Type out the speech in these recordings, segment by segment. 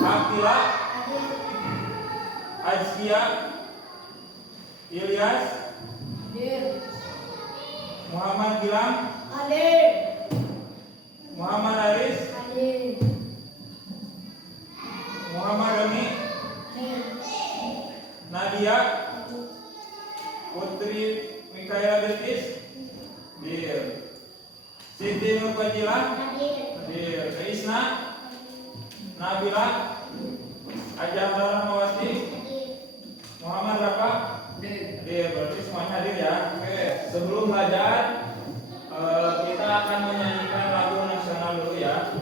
Akila, Azkia, Ilyas, Muhammad Gilang, Muhammad Haris, Muhammad Rani, Nadia, Putri Mikaela Detis, dir. Siti Nur Fajila, dir. Isna, Nabila, Ajah Rahmawati, Muhammad Rafa, dir. Berarti semuanya hadir ya. Oke, sebelum belajar kita akan menyanyikan lagu nasional dulu ya.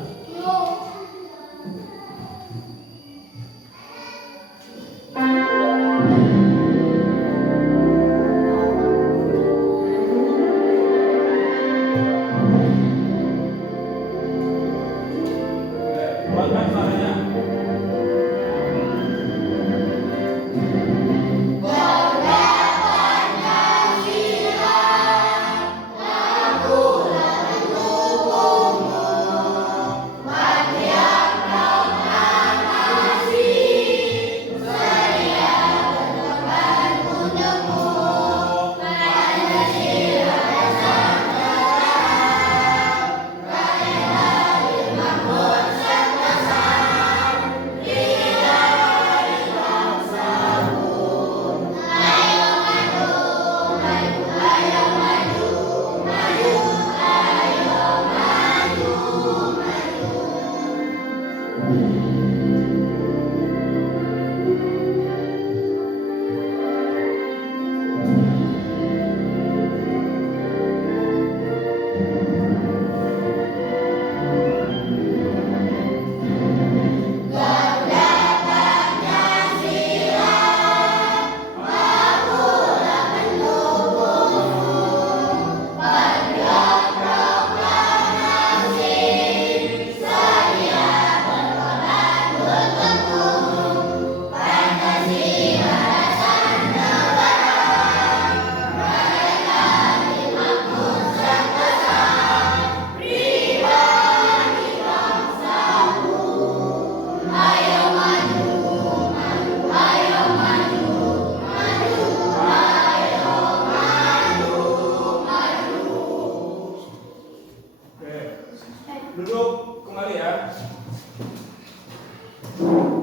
Duduk kembali ya.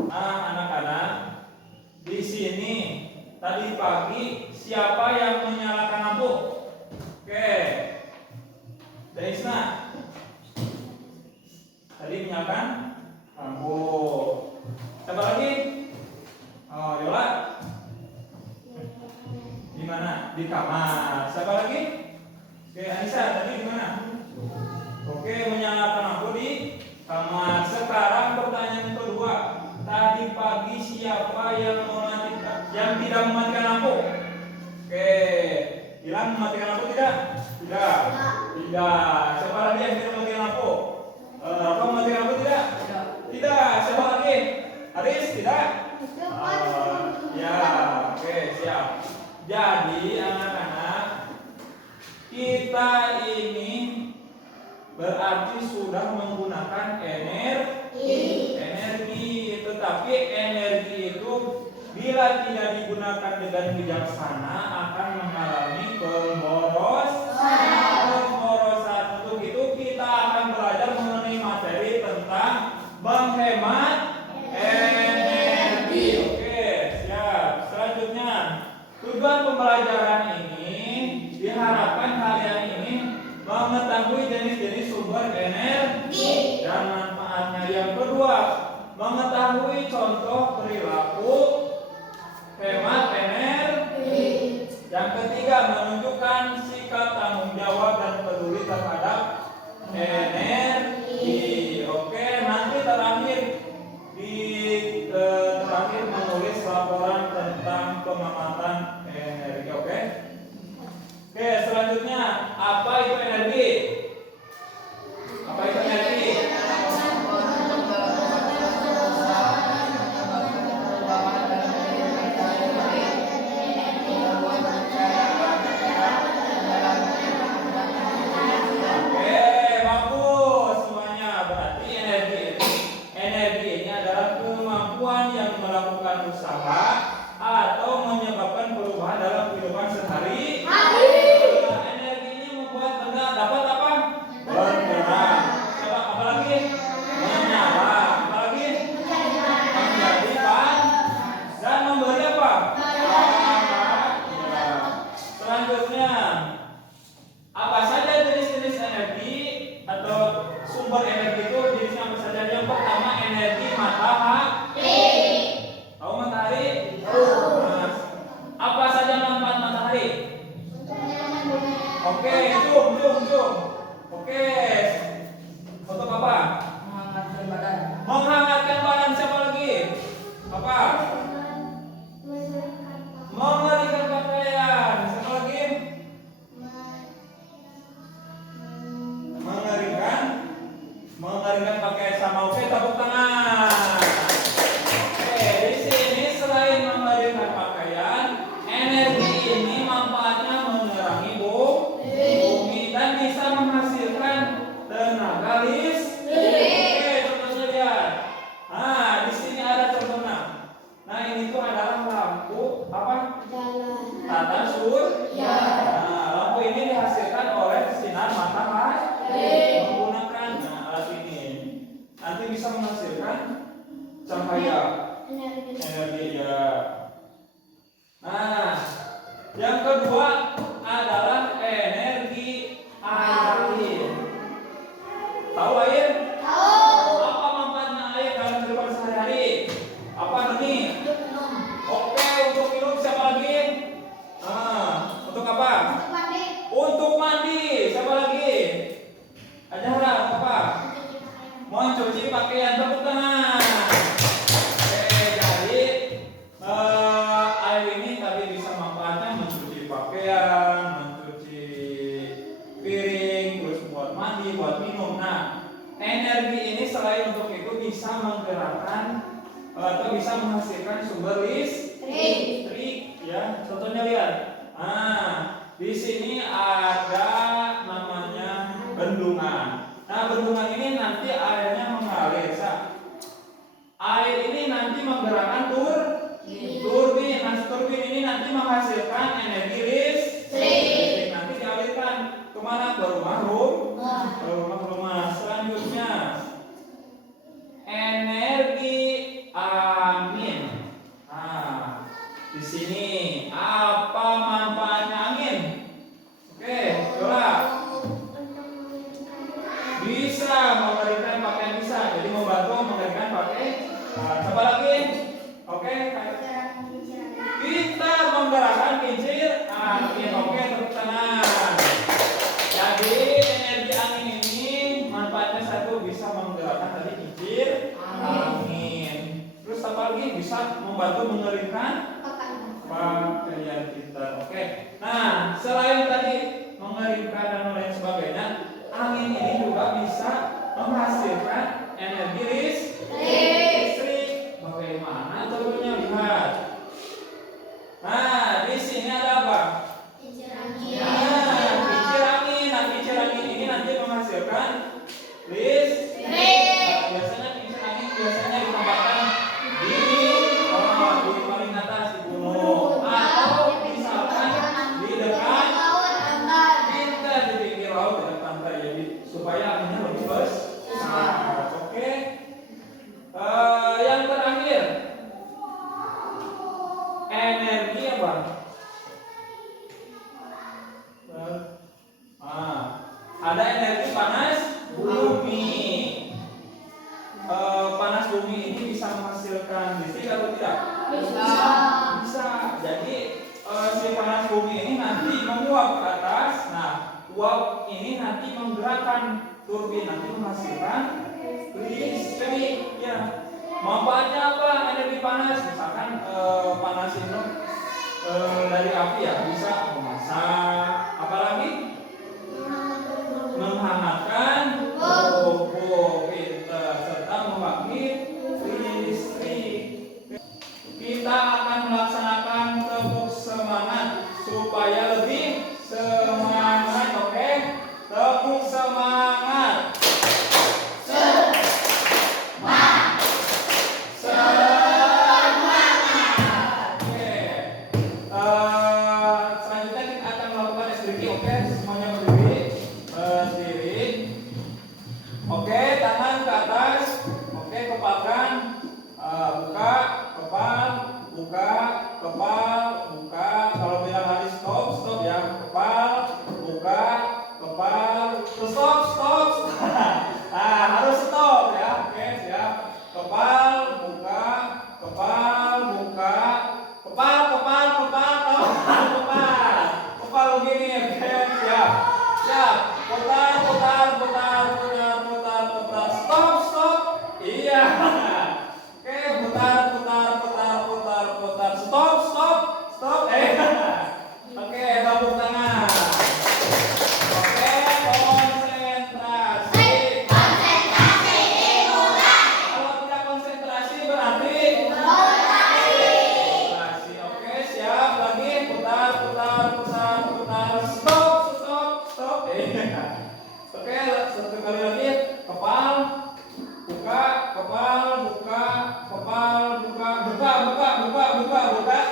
Nah, anak-anak, di sini tadi pagi siapa yang menyalakan lampu? Oke, Daisna. Tadi menyalakan lampu. Siapa lagi? Oh, Yola. Di mana? Di kamar. Siapa lagi? Oke, Anissa tadi di mana? Oke, menyalakan lampu di kamar. Sekarang pertanyaan kedua. Tadi pagi siapa yang tidak mematikan lampu? Oke, Ilham mematikan lampu tidak? Tidak. Tidak. Siapa lagi yang tidak mematikan lampu? Rafa mematikan lampu tidak? Tidak. Siapa lagi? Haris tidak? Ya, oke, siap. Jadi anak-anak, kita ini berarti sudah menggunakan energi. Tetapi energi itu bila tidak digunakan dengan bijaksana akan mengalami pemborosan. Untuk itu kita akan belajar mengenai materi tentang menghemat energi. Oke, siap. Selanjutnya, tujuan pembelajaran ini diharapkan kalian ini mengetahui jenis-jenis sumber energi dan manfaatnya. Yang kedua, mengetahui contoh perilaku hemat energi. Yang ketiga, menunjukkan sikap tanggung jawab dan peduli terhadap energi. Oke, nanti terakhir menulis laporan tentang pengamatan energi. Oke, selanjutnya apa itu energi? Apa itu energi? sumber energi itu jenisnya apa saja? Yang pertama energi matahari. Tahu matahari? Nah, apa saja manfaat matahari? Oke, zoom. Oke. Untuk apa? Menghangatkan badan. Menghangatkan badan. Siapa lagi? Apa? Mengeringkan pakaian. Siapa lagi? Mengeringkan pakaian sama. Oke, tepuk tangan. Oke, di sini selain mengeringkan pakaian, energi ini manfaatnya menerangi bumi dan bisa menghasilkan tenaga listrik. Oke, contohnya lihat. Nah, di sini ada contohnya. Nah, ini tuh adalah lampu apa? Tata surya. Nah, lampu ini dihasilkan oleh sinar matahari menggunakan alat ini. Nanti bisa menghasilkan cahaya energi ya. Nah, yang kedua adalah energi air. Tahu air? Apa manfaatnya air dalam kehidupan sehari-hari? Apa nih? Oke, untuk minum. Siapa lagi? Untuk apa? Untuk mandi. Siapa lagi? Ada orang apa? Mencuci pakaian. Tepuk tangan. Oke, jadi air ini tadi bisa manfaatnya mencuci pakaian, mencuci piring, terus buat mandi, buat minum. Nah, energi ini selain untuk itu bisa menggerakkan atau bisa menghasilkan sumber listrik ya. Contohnya lihat. Nah, di sini ada namanya bendungan. Nah, bendungan ini nanti airnya mengalir. Air ini nanti menggerakkan turbin. Nah, turbin ini nanti menghasilkan energi listrik. Nanti dialirkan kemana? Ke rumah. Selanjutnya energi angin. Nah, di sini apa manfaatnya angin? Oke, coba. Bisa mengeringkan pakaian, bisa. Jadi membantu mengeringkan pakaian. Nah, coba lagi. Oke, kita menggerakkan kincir angin. Oke, tepuk tangan. Jadi energi angin ini manfaatnya satu bisa menggerakkan tadi kincir angin. Terus apa lagi? Bisa membantu mengeringkan pakaian kita. Oke. Nah, selain tadi mengeringkan dan lain sebagainya, angin ini juga bisa menghasilkan energi listrik. Bagaimana contohnya? Lihat. Nah, di sini ada apa? Kincir angin. Nah, kincir angin ini nanti menghasilkan listrik. Nah, biasanya kincir angin ditambahkan di paling atas di gunung atau misalkan di dekat kita di pinggir laut, dekat pantai, jadi supaya anginnya lebih besar. Oke. Yang terakhir energi apa? Ada energi panas bumi. Panas bumi ini bisa menghasilkan listrik atau tidak? Bisa. Jadi si panas bumi ini nanti menguap ke atas. Nah, uap ini nanti menggerakkan turbin, nanti menghasilkan listrik. Ya. Manfaatnya apa? Energi panas, misalkan panas itu dari api ya, bisa memasak. Apalagi menghangatkan tubuh kita serta membangkit listrik. Kita akan melaksanakan tepuk semangat supaya lebih semangat. Oke, tepuk semangat. Selanjutnya kita akan melakukan stretching. Oke, semuanya berdiri. Berdiri. Oke, tangan ke atas. Oke, kepalkan. Buka, kepal, buka, kepal, buka. Kalau bilang hari stop, stop ya. Kepal, buka, kepal, stop. Nah, Iya. Oke, putar. Stop. Oke, tepuk tangan. Oke, konsentrasi. Kalau tidak konsentrasi berarti konsentrasi. Oke, siap. Lagi putar. Stop. Oke, satu kali lagi. Kepal, buka.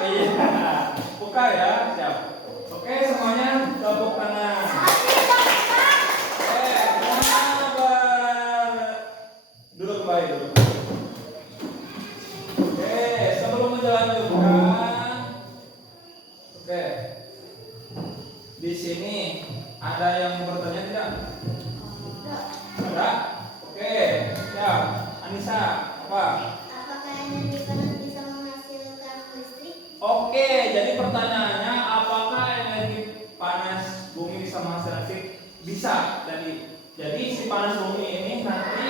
Iya. Buka ya, siap. Oke, semuanya tepuk tangan. Oke, semuanya duduk kembali dulu. Oke, sebelum menjalankan, oke, di sini ada yang bertanya tidak? Ada? Oke, siap. Anissa, apa? Apakah energi panas bisa menghasilkan listrik? Oke, jadi pertanyaannya apakah energi panas bumi bisa menghasilkan listrik? Bisa. Jadi si panas bumi ini nanti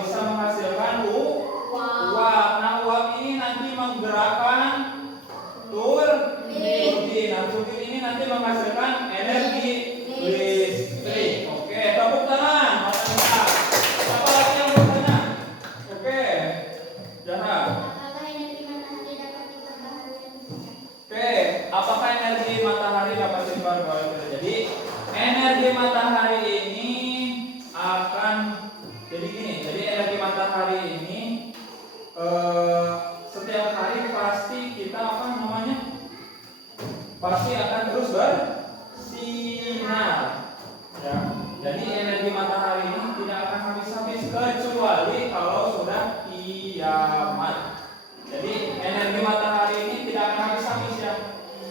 bisa menghasilkan uap. Nah, uap ini nanti menggerakkan turbin. Nah, turbin ini nanti menghasilkan energi listrik. Oke, tepuk tangan. Siapa lagi yang bertanya? Oke, Jana. Apakah energi matahari dapat diperbaharui? Oke, apakah energi matahari dapat diperbaharui? Jadi energi matahari ini akan jadi gini. Jadi energi matahari ini setiap hari pasti kita apa namanya? Pasti akan terus bersinar. Ya. Jadi energi matahari ini tidak akan habis-habis kecuali kalau sudah kiamat. Jadi energi matahari ini tidak akan habis-habis ya.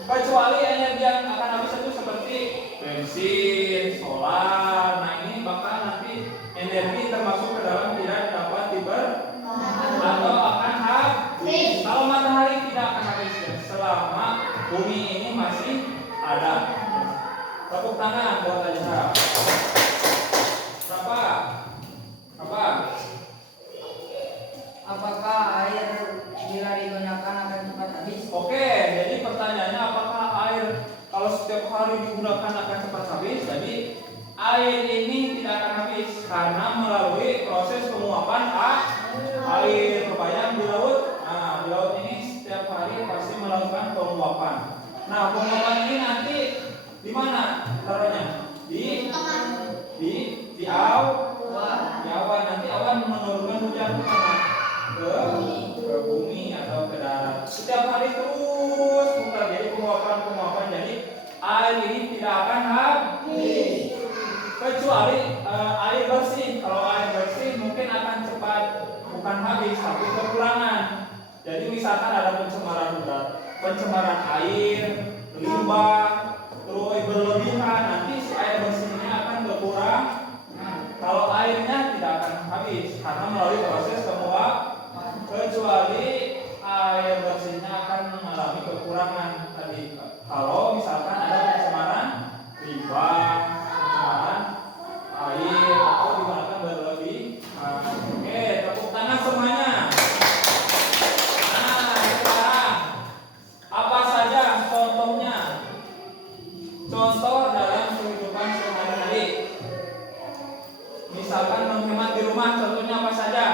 Kecuali energi yang akan habis itu seperti bensin, solar. Nah, ini bakal nanti energi termasuk ke dalam tidak dapat atau akan habis. Kalau matahari tidak akan habis ya, selama bumi ini masih ada. Tepuk tangan buat aja. Berapa? Apakah air bila digunakan akan cepat habis? Oke, jadi pertanyaannya apakah air kalau setiap hari digunakan akan cepat habis? Jadi air ini tidak akan habis karena melalui proses penguapan air. Kebayang di laut. Nah, di laut ini setiap hari pasti melakukan penguapan. Nah, penguapan ini nanti di mana taruhnya? Di awan. Nanti awan menurunkan hujan ke mana? Ke bumi atau ke darat. Setiap hari terus bukan jadi penguapan. Jadi air ini tidak akan habis kecuali air bersih. Kalau air bersih mungkin akan cepat bukan habis tapi kekurangan. Jadi misalkan ada pencemaran air, limbah, terus berlebihan, nanti si air bersihnya akan berkurang. Kalau airnya tidak akan habis karena melalui proses penguapan. Kecuali air bersihnya akan mengalami kekurangan tadi. Kalau misalkan ada pencemaran limbah, pencemaran air atau digunakan berlebihan. Oke, tepuk tangan semuanya. Nah, sekarang apa saja contohnya? Contoh dalam kehidupan sehari-hari. Misalkan menghemat di rumah, contohnya apa saja?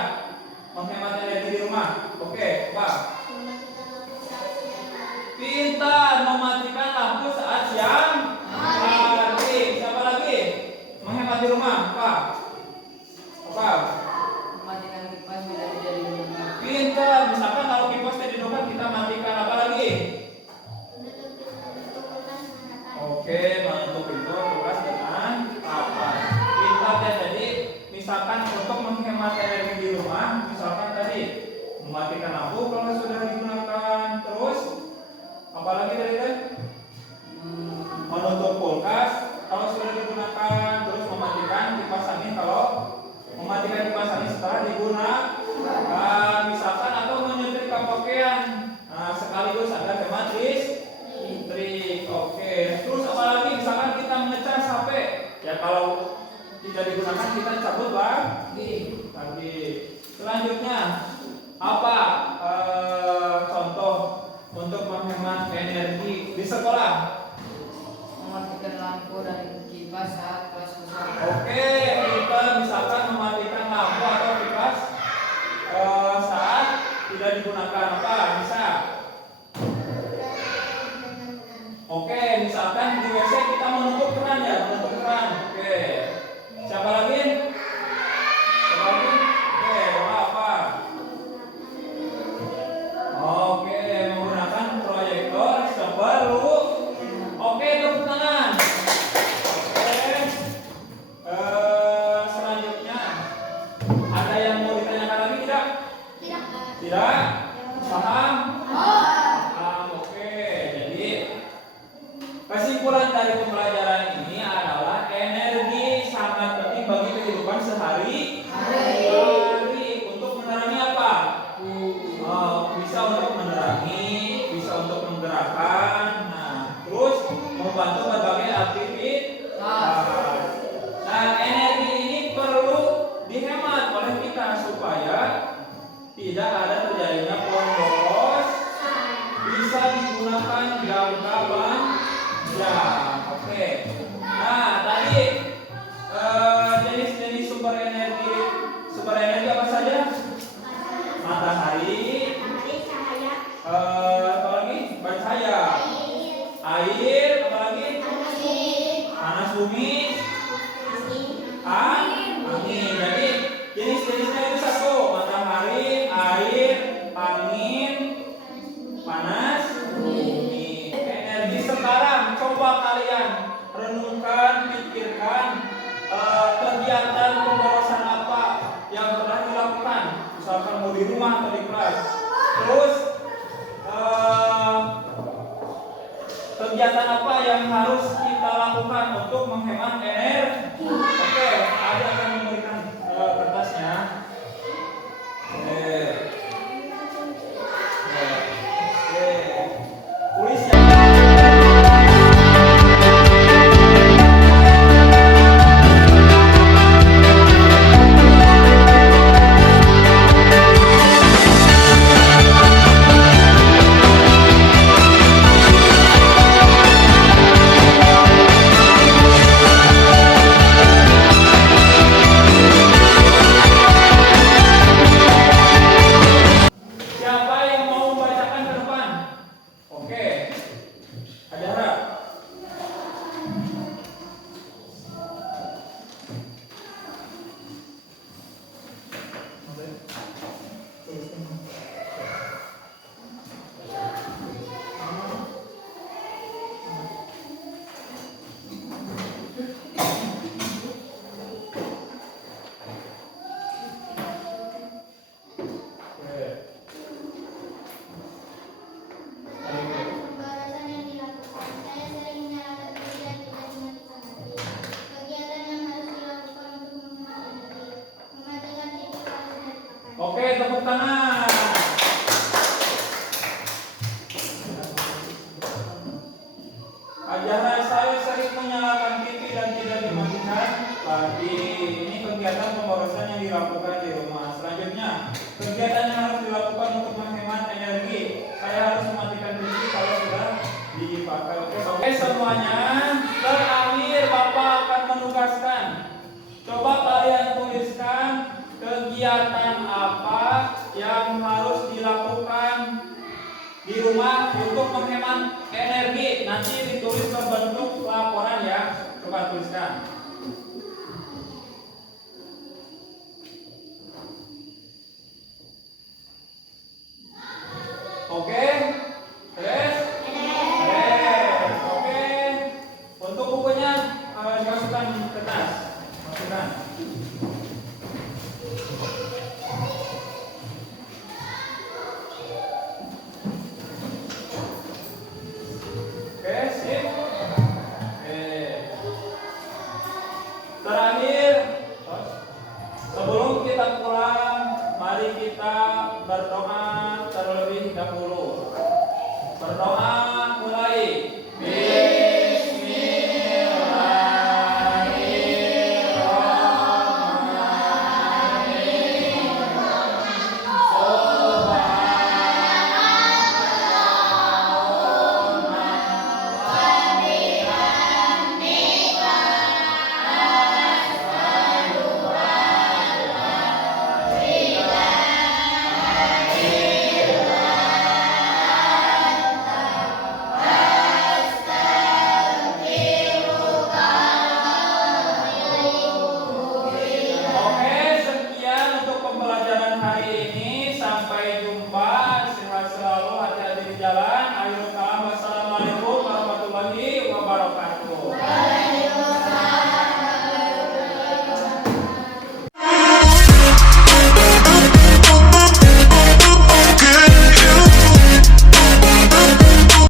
Menghemat energi di rumah. Oke, Pak. Pintar mematikan lampu saat siang hari. Siapa lagi? Menghemat di rumah, Pak. Apa? Mematikan kipas bila tidak digunakan. Pintar. Misalkan kalau kipas tidak dihidupkan kita matikan apa lagi? Oke, menutup pintu kulkas dengan apa? Pintar ya. Jadi misalkan untuk menghemat energi di rumah, misalkan tadi mematikan lampu kalau sudah digunakan, terus apalagi tadi menutup kulkas kalau sudah digunakan, terus mematikan kipas angin kalau mematikan kipas angin setelah digunakan, misalkan atau menyetrika pakaian. Nah, sekaligus ada hemat listrik. Oke, terus apalagi misalkan kita ngecas HP ya, kalau tidak digunakan kita cabut lagi. Selanjutnya tidak digunakan apa? Bisa. Oke, misalkan di WC kita menutup keran ya, menutup keran. Oke. Siapa lagi? Siapa lagi? Oke, apa? Oke, menggunakan proyektor sebelum. Oke, tepuk tangan. Oke. Selanjutnya ada yang mau ditanyakan lagi tidak? Tidak? Paham? Oke. Jadi kesimpulan dari pembelajaran ini adalah energi sangat penting bagi kehidupan sehari-hari untuk menerangi apa? Bisa untuk menerangi, bisa untuk menggerakkan, terus membantu berbagai aktivitas. Nah, energi ini perlu dihemat oleh kita supaya tidak ada terjadinya boros, bisa digunakan jangka panjang. Oke. Nah, tadi jenis-jenis sumber energi apa saja? Matahari, apa lagi? Cahaya, air, apa lagi? Panas bumi, angin. Jadi jenis-jenisnya itu satu: matahari, air, angin, panas bumi. Energi sekarang coba kalian renungkan, pikirkan kegiatan pemborosan apa yang pernah dilakukan, misalkan mau di rumah atau di kelas. Terus kegiatan apa yang harus kita lakukan untuk menghemat energi? Oke, ada akan memberikan kertasnya. Oke. Tulis ya. Siapa yang mau membacakan ke depan? Oke. Adara. Pembalasan yang dilakukan. Saya sering menyalakan diri dan tidak dimatikan hati. Kegiatan yang harus dilakukan untuk menghemat energi. Mematikan TV kalau sudah dipakai. Oke, tepuk tangan. Ajaran saya sering menyalakan TV dan tidak dimatikan lagi. Ini kegiatan pemborosan yang dilakukan di rumah. Selanjutnya, kegiatan yang harus dilakukan untuk menghemat energi. Saya harus mematikan TV kalau sudah dipakai. Oke, semuanya. Terakhir, Bapak akan menugaskan. Coba kalian tuliskan kegiatan apa yang harus dilakukan di rumah untuk menghemat energi. Nanti ditulis berbentuk laporan ya. Coba tuliskan. Oke? Yes? Yes. Oke. Untuk bukunya dimasukkan ke tas. Masukkan. Oke, sip. Oke. Terakhir, sebelum kita pulang, mari kita berdoa.